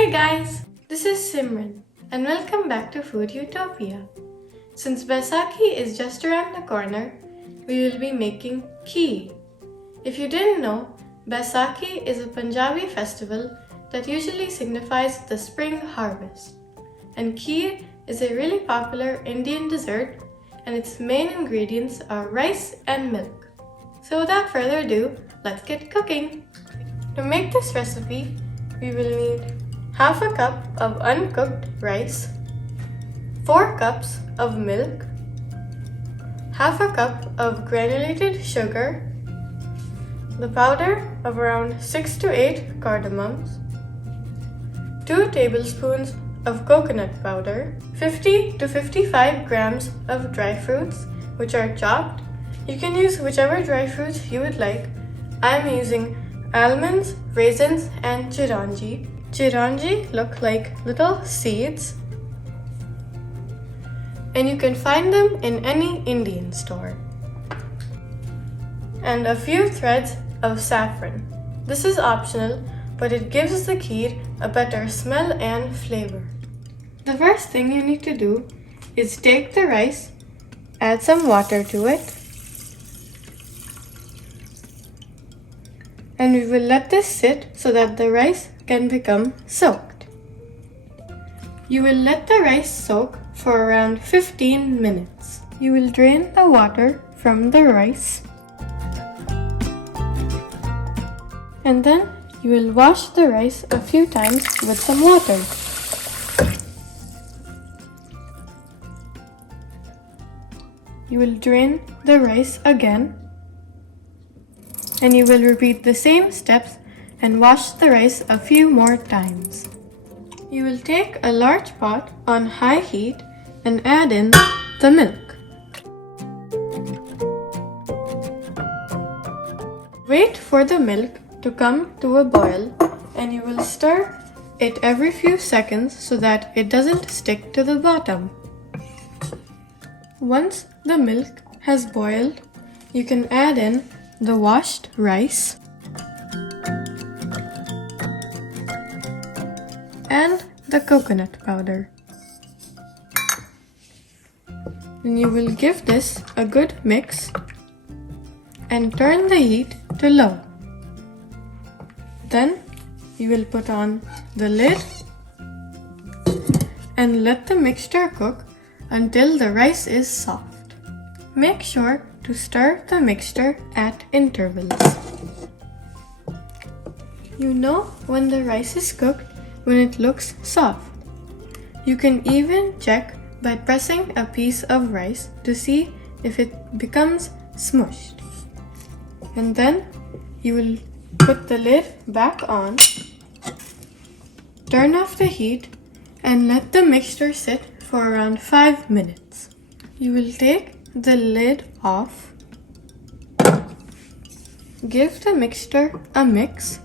Hey guys, this is Simran and welcome back to Food Utopia. Since Baisakhi is just around the corner, we will be making Kheer. If you didn't know, Baisakhi is a Punjabi festival that usually signifies the spring harvest. And Kheer is a really popular Indian dessert and its main ingredients are rice and milk. So without further ado, let's get cooking. To make this recipe, we will need half a cup of uncooked rice, 4 cups of milk, half a cup of granulated sugar, the powder of around 6 to 8 cardamoms, 2 tablespoons of coconut powder, 50 to 55 grams of dry fruits which are chopped. You can use whichever dry fruits you would like. I'm using almonds, raisins and chiranji. Chiranji look like little seeds and you can find them in any Indian store. And a few threads of saffron. This is optional, but it gives the kheer a better smell and flavor. The first thing you need to do is take the rice, add some water to it, and we will let this sit so that the rice can become soaked. You will let the rice soak for around 15 minutes. You will drain the water from the rice and then you will wash the rice a few times with some water. You will drain the rice again and you will repeat the same steps and wash the rice a few more times. You will take a large pot on high heat and add in the milk. Wait for the milk to come to a boil and you will stir it every few seconds so that it doesn't stick to the bottom. Once the milk has boiled, you can add in the washed rice and the coconut powder. Then you will give this a good mix and turn the heat to low. Then you will put on the lid and let the mixture cook until the rice is soft. Make sure to stir the mixture at intervals. You know when the rice is cooked when it looks soft. You can even check by pressing a piece of rice to see if it becomes smushed. And then you will put the lid back on, turn off the heat and let the mixture sit for around 5 minutes. You will take the lid off, give the mixture a mix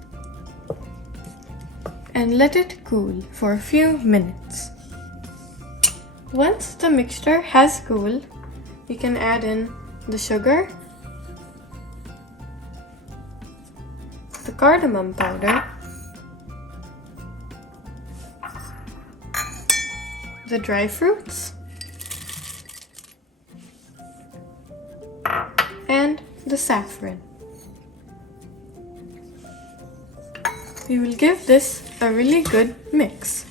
and let it cool for a few minutes. Once the mixture has cooled, you can add in the sugar, the cardamom powder, the dry fruits, and the saffron. We will give this a really good mix.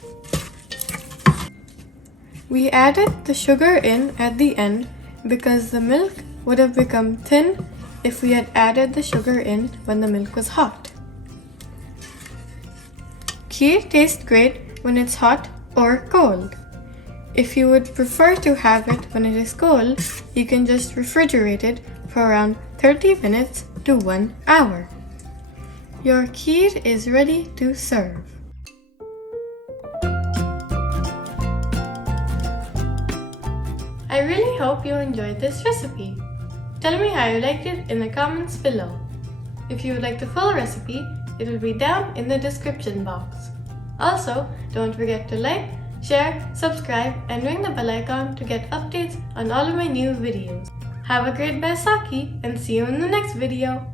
We added the sugar in at the end because the milk would have become thin if we had added the sugar in when the milk was hot. Kheer tastes great when it's hot or cold. If you would prefer to have it when it is cold, you can just refrigerate it for around 30 minutes to 1 hour. Your kheer is ready to serve. I really hope you enjoyed this recipe. Tell me how you liked it in the comments below. If you would like the full recipe, it will be down in the description box. Also, don't forget to like, share, subscribe and ring the bell icon to get updates on all of my new videos. Have a great Baisakhi and see you in the next video.